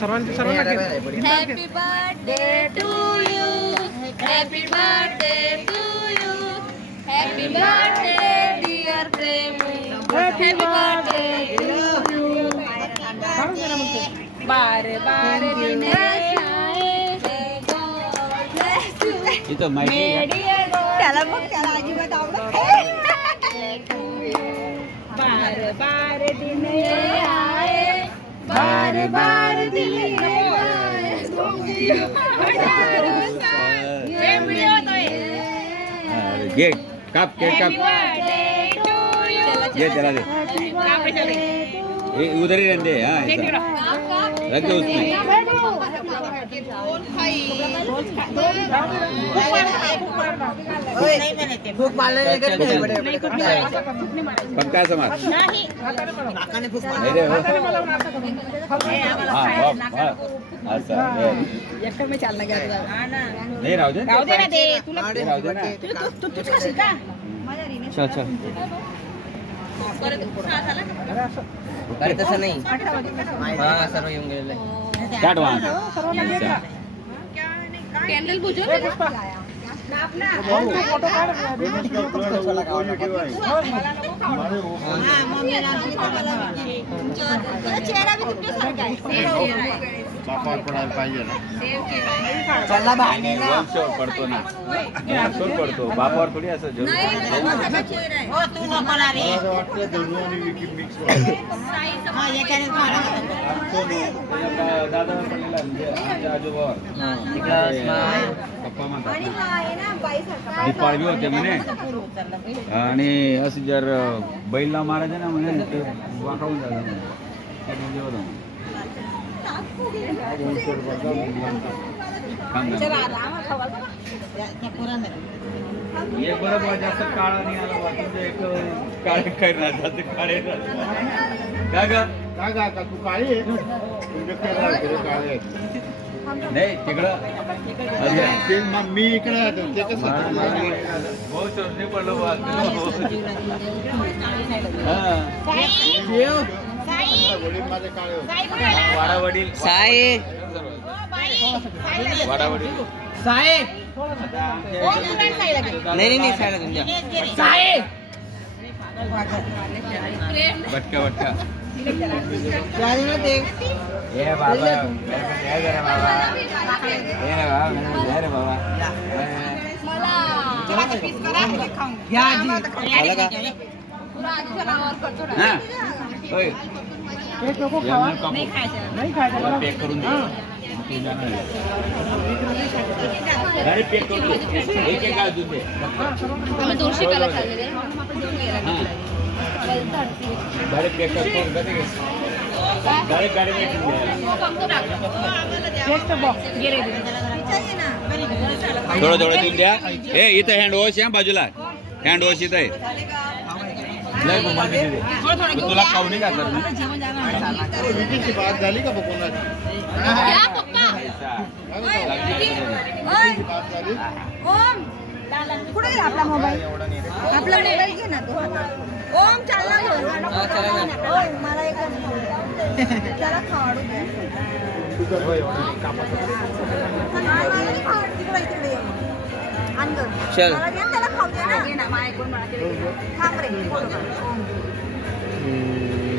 Happy birthday to you, happy birthday to you, happy birthday dear Prem, happy birthday to you. बारे बारे दिन इथं माहिती त्याला बघ, त्याला अजिबात आवडत. बार बार दिन आए, बार बार दिन आए. घे काप केक काप ये चला दे ये उधर ही रहने दे. हाँ ऐसा रख दो उसमें. भूक मारले पक्का समाज नहीं रे हो. एकटं मी चालला गेला. नाही राहू दे राहू दे ना ते तुला. राहू दे ना. तू खाशील का? चल चल. अरे तसं नाही. हा सर्व येऊन गेलेलं आहे. काट वहाँ. कॅन्डल बुझव चेहरा भी तुमच्यासारखा आहे. बापावर पडायला पाहिजे ना. चला बाहेर वंशावर पडतो ना. वंशावर पडतो बापावर थोडी असं जरूर. हो तू नको ना रे. मला वाटतं धनु आणि विकी मिक्स हा याच्यानेच मारा. दादावर पडलेला म्हणजे आमच्या आजोबावर पप्पा म्हणतात दीपाळी होते म्हणे. आणि असं जर बैलला मारायचं ना म्हणे ते वाकावून जायचं म्हणे. एक बरोबर जास्त काळा नाही आला वाटतं एक काळे करणार जाते काळे का ग काय का आता तू काळी आहे तुमच्याकडे काळे आहेत. नाही तिकडं ते मग मी इकडे आहे, ते कसं बहुत सोडणे पडलो वडील माझे काळे होते. वाडावडील साई वाडावडील साई नाही नाही नाही साईला तुमच्या साई बटका बटका ते ये बाबा ये जरा बाबा ये रे बाबा ये रे बाबा घ्या आजी. आला का? हां होय नाही खायचं पॅक करून दे. डायरेक्ट पॅक करून दे. एक एक काय दूध दे. आम्ही 200 काला खाल्लेले. हां डायरेक्ट पॅक करून दे. डायरेक्ट गाडी में थोडं थोडं दूध द्या. ए इथं हँड वॉश आहे बाजूला. हँड वॉश इथं आहे. लय गुमान दे. तुला खाऊ नाही का सर. विकीची बात झाली का कोणाची बात झाली. कुठे गेला आपला मोबाईल? आपला मोबाईल घे ना तू. ओम चालला घेऊन. मला एक त्याला खाडू दे. चल. त्याला खाऊ दे ना. घे ना माझ्याकडून मला ते थांब रे.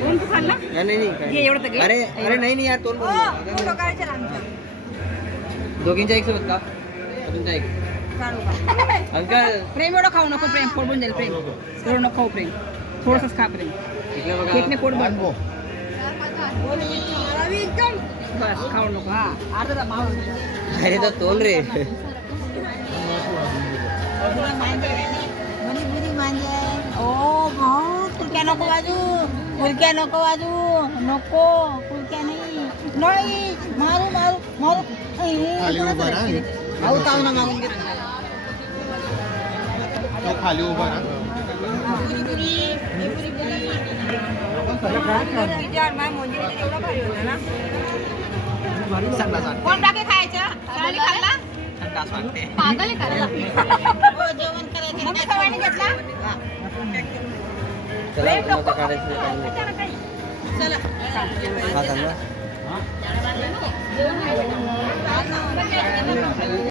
ओम तू खाल्ला? नाही एवढं तर घे. अरे अरे नाही यार तोंड फोटो काढायचे आमच्या. दोघींच्या एक सोबत का तुमच्या एक अंकल प्रेम एवढं खाऊ नको. प्रेम पोट बन जाईल. प्रेम एवढं नको खाऊ. प्रेम थोडंसंच खा. प्रेम इकडे बघा. केकने पोट बन. बस खाऊ नको. हा अर्धा माव. अरे तो तोंड रे. ओ भाऊ कुलक्या नको वाजू. कुलक्या नको वाजू. नको कुलक्या नाही. नाही मारू मारू मारू. खाली उभा राहा. आऊ काऊ ना मागून घे. तो खाली उभा राहा. कोण टाके खायचं? खाल्ला? पागल आहे का? जेवण करायचं. मम्मी सवानी घेतला? चला मग काढायचं. चला. हा चांगला. जेवण